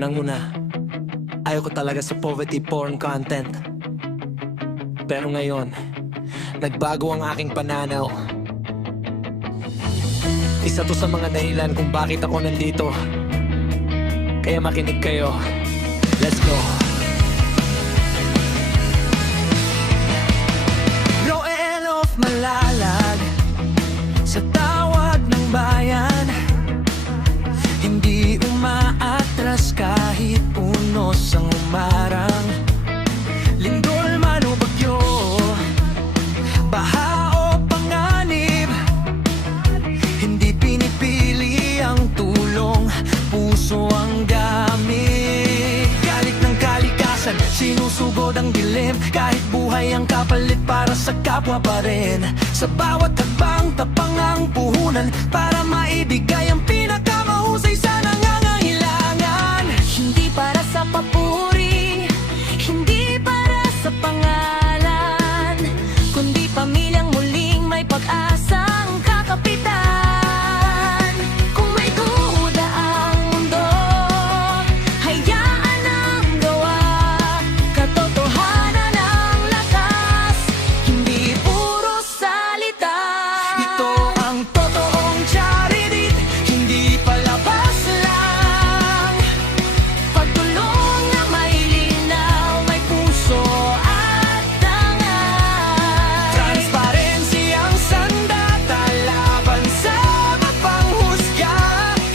Nang una, ayaw ko talaga sa poverty porn content. Pero ngayon, nagbago ang aking pananaw. Isa to sa mga dahilan kung bakit ako nandito. Kaya makinig kayo. Let's go. Roel of Malalag, sa tawag ng bayan, hindi umaatras kahit unos ang umarang. Lindol man o bagyo, baha o panganib, hindi pinipili ang tulong, puso ang gamit. Galit ng kalikasan, sinusugod ang dilim, kahit buhay ang kapalit para sa kapwa pa rin. Sa bawat hakbang, tapang ang puhunan para maibigay ang pinakamahusay sa nangangailangan. Hindi para sa papuri, hindi para sa pangalan, kundi pamilyang muling may pag-asang kakapitan. Kung may duda ang mundo, hayaan ang gawa, katotohanan ang lakas, hindi puro salita. Ito ang totoong charity, hindi palabas lang. Pagtulong na may linaw, may puso at tangan. Transparency ang sandata laban sa mapanghusga,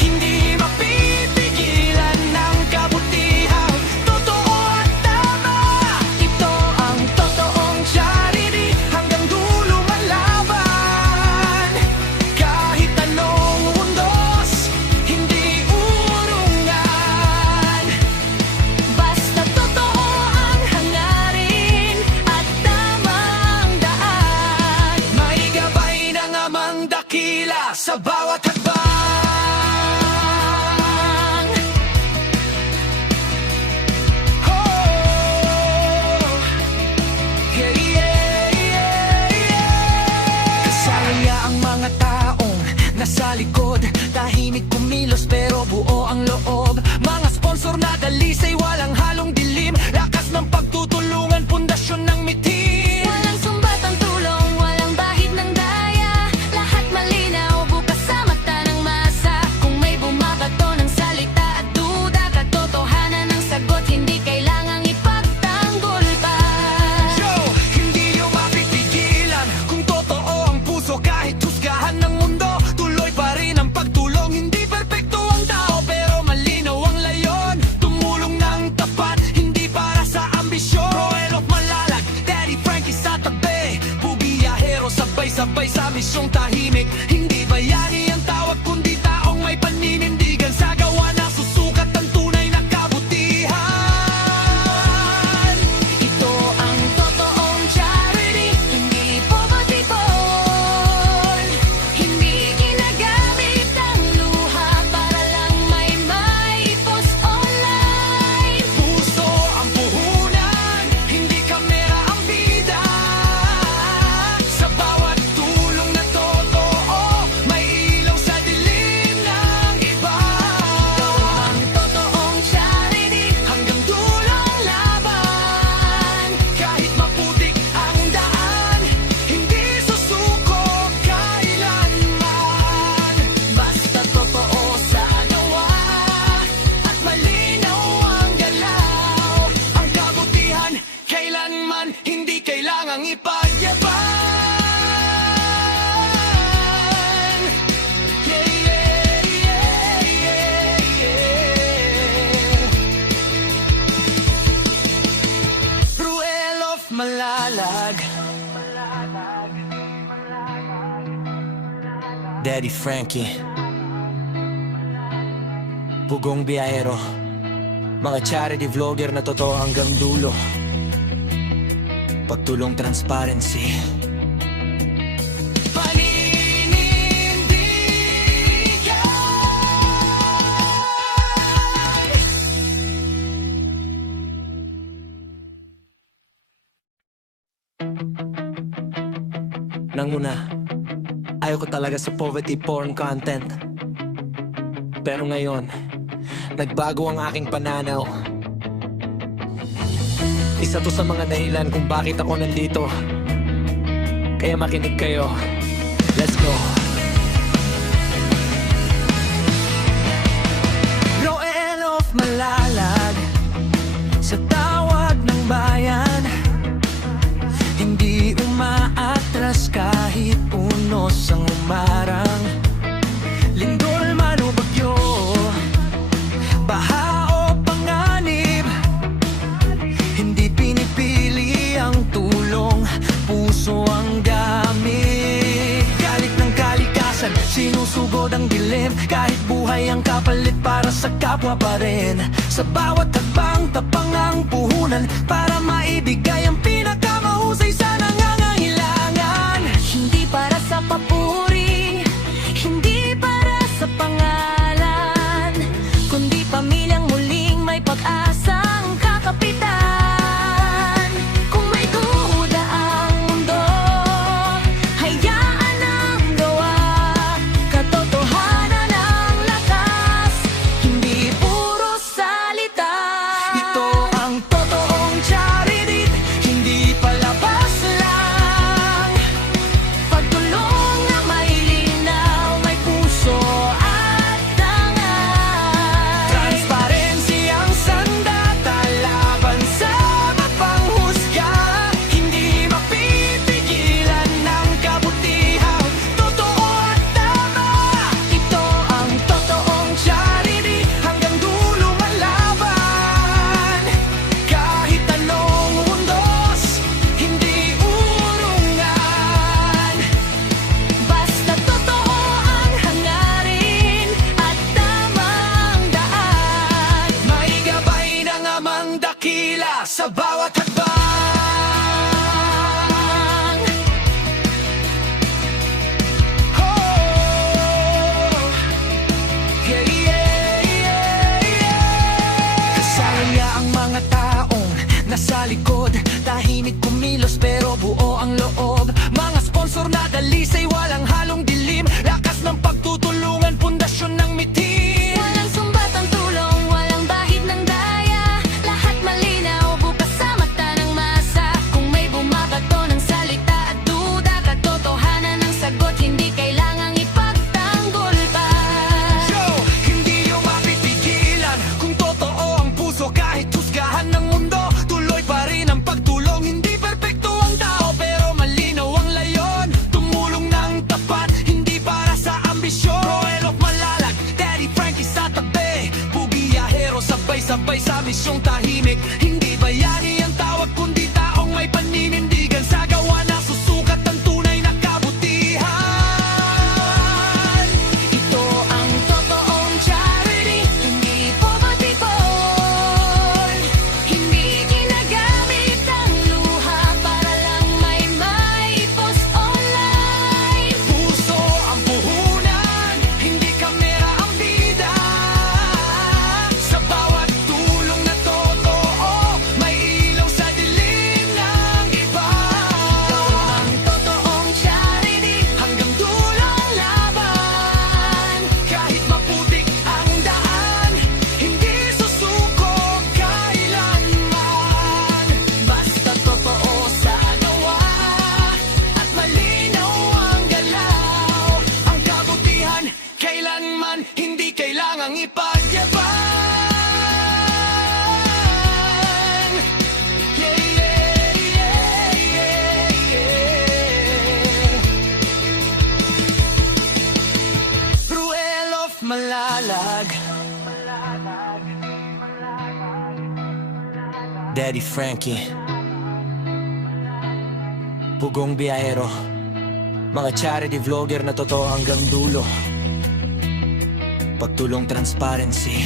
hindi mapipigilan ng kabutihang totoo at tama. Ito ang totoong charity, hanggang dulo malaban. Kahit anong undos, hindi urungan. Basta totoo ang hangarin at tamang daan. May gabay ng amang dakila sa bawat hakbang. Oh, yeah, yeah, yeah, yeah. Kasaya ang mga taong nasa likod, tahimik kumilos pero buo ang loob. Mga sponsor na dalisay, walang halong dilim, lakas ng pagtutulungan, pundasyon ng mitin. Walang sumbat ang tulong, walang bahid ng daya, lahat malinaw, bukas sa mata ng masa. Kung may bumabato ng salita at duda, katotohanan ang sagot, hindi kailangang ipagtanggol pa. Yo, hindi yung mapipigilan kung totoo ang puso, kahit husgahan ng mundo, tuloy pa rin ang pagtulong. Hindi perpekto ang tao pero malinaw ang layon, tumulong ng tapat, hindi para sa ambisyon. Roel of Malalag, Daddy Frankie sa tabi, bubiyahero sabay-sabay sa misyong tahimik. Hindi bayani ang tawag kundi taong may paninindigan, sa gawa na susukat ang tunay na kabutihan. Ito ang totoong charity, hindi poverty porn. Hindi ginagamit ang luha para lang may post online. Puso ang puhunan, hindi kamera ang bida. Sa bawat tulong na totoo, may ilaw sa dilim ng iba. Ito ang totoong charity, Hanggang dulong laban, kahit maputik ang daan, hindi susuko kailanman. Basta totoo sa gawa, at malinaw ang galaw. Ang kabutihan, kailanman hindi kailangang ipagyapan. Yeah, yeah, yeah, yeah, yeah. Ruel of Malalag, Daddy Frankie, Pugong Biyahero, mga charity vlogger na totoo hanggang dulo. Pagtulong, transparency, paninindigan. Nang una, ayaw ko talaga sa poverty porn content. Pero ngayon, nagbago ang aking pananaw. Isa to sa mga dahilan kung bakit ako nandito. Kaya makinig kayo. Let's go. Roel of Malalag, sa tawag ng bayan, hindi umaatras kahit unos ang umarang. Lindol man o bagyo, baha o panganib, hindi pinipili ang tulong, puso ang gamit. Galit ng kalikasan, sinusugod ang dilim, kahit buhay ang kapalit para sa kapwa pa rin. Sa bawat hakbang, tapang ang puhunan para maibigay ang pinakamahusay sa nangangailangan. Hindi para sa papuri, hindi para sa pangalan, kundi pamilyang muling may pag-asang kakapitan. Kung may duda ang mundo, hayaan ang gawa, katotohanan ang lakas, hindi puro salita. Ito ang totoong charity, hindi palabas lang. Pagtulong na may linaw, may puso at tangan. Transparency ang sandata laban sa mapanghusga, hindi mapipigilan ng kabutihang totoo at tama. Ito ang totoong charity, hanggang dulo malaban. Kahit anong undos, hindi urungan. Basta totoo ang hangarin at tamang daan. May gabay ng amang dakila sa bawat hakbang. Oh, yeah, yeah, yeah, yeah. Kasaya ang mga taong nasa likod, tahimik kumilos pero buo ang loob. Mga sponsor na dalisay, walang halong dilim, lakas ng pagtutulungan, pundasyon ng mitin. Walang sumbat ang tulong, walang bahid ng daya, lahat malinaw, bukas sa mata ng masa. Kung may bumabato ng salita at duda, katotohanan ng sagot, hindi kailangang ipagtanggol pa. Yo, hindi yung mapipigilan kung totoo ang puso, kahit husgahan ng mundo, tuloy pa rin ang pagtulong. Hindi perpekto ang tao pero malinaw ang layon, tumulong ng tapat, hindi para sa ambisyon. Roel of Malalag, Daddy Frankie sa tabi, bubiyahero sabay-sabay sa misyong tahimik. Hindi bayani ang tawag kundi taong may paninindigan, sa gawa na susukat ang tunay na kabutihan. Ito ang totoong charity, hindi poverty-born, hindi ginagamit ang luha para lang may post online. Puso ang puhunan, hindi kamera ang bida. Sa bawat tulong na totoo, may ilaw sa dilim ng iba. Ito ang totoong charity, hanggang dulang laban. Kahit maputik ang daan, hindi susuko kailanman. Basta totoo sa gawa, at malinaw ang galaw. Ang kabutihan, kailanman hindi kailangang ipagyabang. Yeah, yeah, yeah, yeah, yeah. Ruel of Malalag, Daddy Frankie, Pugong Biyahero, mga charity vlogger na totoo hanggang dulo. Pagtulong, transparency,